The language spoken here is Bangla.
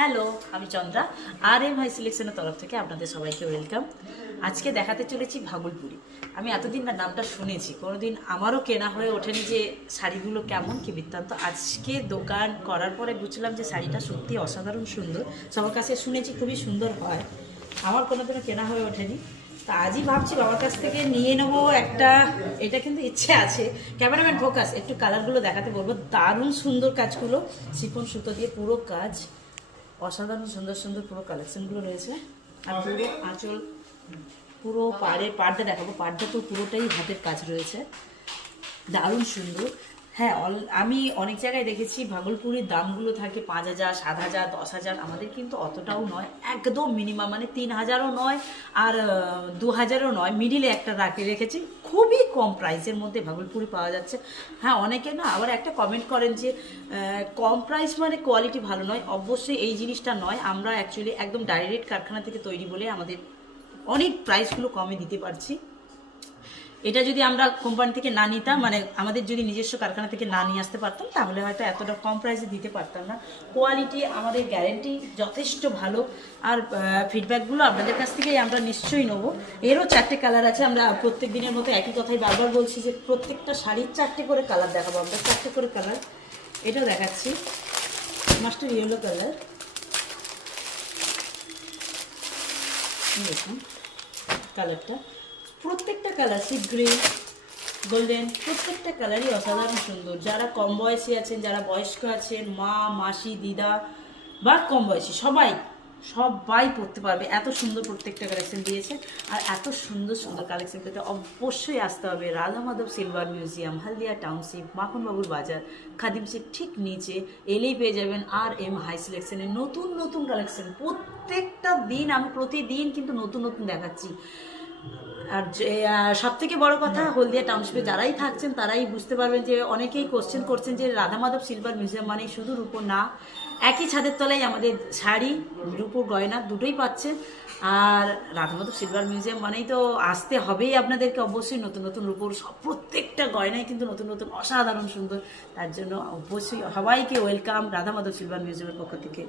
হ্যালো, আমি চন্দ্রা। আর এম হাই সিলেকশনের তরফ থেকে আপনাদের সবাইকে ওয়েলকাম। আজকে দেখাতে চলেছি ভাগলপুরি। আমি এতদিন না নামটা শুনেছি, কোনোদিন আমারও কেনা হয়ে ওঠেনি যে শাড়িগুলো কেমন কি বৃত্তান্ত। আজকে দোকান করার পরে বুঝলাম যে শাড়িটা সত্যি অসাধারণ সুন্দর। সবার কাছে শুনেছি খুবই সুন্দর হয়, আমার কোনোদিনও কেনা হয়ে ওঠেনি। তা আজই ভাবছি বাবার কাছ থেকে নিয়ে নেবো একটা। এটা কিন্তু ইচ্ছে আছে। ক্যামেরাম্যান ফোকাস, একটু কালারগুলো দেখাতে বলবো। দারুণ সুন্দর কাজগুলো, শিফন সুতো দিয়ে পুরো কাজ, অসাধারণ সুন্দর সুন্দর পুরো কালেকশনগুলো রয়েছে। আর পুরো আঁচল, পুরো পাড়টা দেখাবো। পাড়টা তো পুরোটাই হাতের কাজ রয়েছে, দারুণ সুন্দর। হ্যাঁ, আমি অনেক জায়গায় দেখেছি ভাগলপুরির দামগুলো থাকে 5,000, 7,000, 10,000। আমাদের কিন্তু অতটাও নয়, একদম মিনিমাম, মানে 3,000ও নয় আর 2,000ও নয়, মিডিলে একটা রেখেছি। খুবই কম প্রাইসের মধ্যে ভাগলপুরি পাওয়া যাচ্ছে। হ্যাঁ, অনেকে না আবার একটা কমেন্ট করেন যে কম প্রাইস মানে কোয়ালিটি ভালো নয়। অবশ্যই এই জিনিসটা নয়, আমরা অ্যাকচুয়ালি একদম ডাইরেক্ট কারখানা থেকে তৈরি বলে আমাদের অনেক প্রাইসগুলো কমে দিতে পারছি। এটা যদি আমরা কোম্পানি থেকে না নিতাম, মানে আমাদের যদি নিজস্ব কারখানা থেকে না নিয়ে আসতে পারতাম, তাহলে হয়তো এতটা কম প্রাইসে দিতে পারতাম না। কোয়ালিটি আমাদের গ্যারেন্টি যথেষ্ট ভালো। আর ফিডব্যাকগুলো আপনাদের কাছ থেকেই আমরা নিশ্চয়ই নেবো। এরও 4টে কালার আছে। আমরা প্রত্যেক দিনের মতো একই কথাই বারবার বলছি যে প্রত্যেকটা শাড়ির 4টে করে কালার দেখাবো আমরা, 4টে করে কালার। এটাও দেখাচ্ছি, মাস্টার ইয়েলো কালার। দেখুন কালারটা, প্রত্যেকটা কালার, সি গ্রিন, গোল্ডেন, প্রত্যেকটা কালারই অসাধারণ সুন্দর। যারা কম বয়সী আছেন, যারা বয়স্ক আছেন, মা, মাসি, দিদা বা কম বয়সী, সবাই পড়তে পারবে। এত সুন্দর প্রত্যেকটা কালেকশন দিয়েছে। আর এত সুন্দর সুন্দর কালেকশন পেতে অবশ্যই আসতে হবে রাধা মাধব সিলভার মিউজিয়াম, হলদিয়া টাউনশিপ, মাখনবাবুর বাজার, খাদিমশিপ ঠিক নিচে এলেই পেয়ে যাবেন আর এম হাই সিলেকশনের নতুন নতুন কালেকশন। প্রত্যেকটা দিন আমি প্রতিদিন কিন্তু নতুন নতুন দেখাচ্ছি। আর সব থেকে বড় কথা, হলদিয়া টাউনশিপে যারাই থাকছেন তারাই বুঝতে পারবেন যে অনেকেই কোশ্চেন করছেন যে রাধা মাধব সিলভার মিউজিয়াম মানে শুধু রূপো না, একই ছাদের তলায় আমাদের শাড়ি, রূপোর গয়না দুটোই পাচ্ছেন। আর রাধা মাধব সিলভার মিউজিয়াম মানেই তো আসতে হবেই আপনাদেরকে অবশ্যই। নতুন নতুন রূপোর প্রত্যেকটা গয়নাই কিন্তু নতুন নতুন অসাধারণ সুন্দর। তার জন্য অবশ্যই সবাইকে ওয়েলকাম রাধা মাধব সিলভার মিউজিয়ামের পক্ষ থেকে।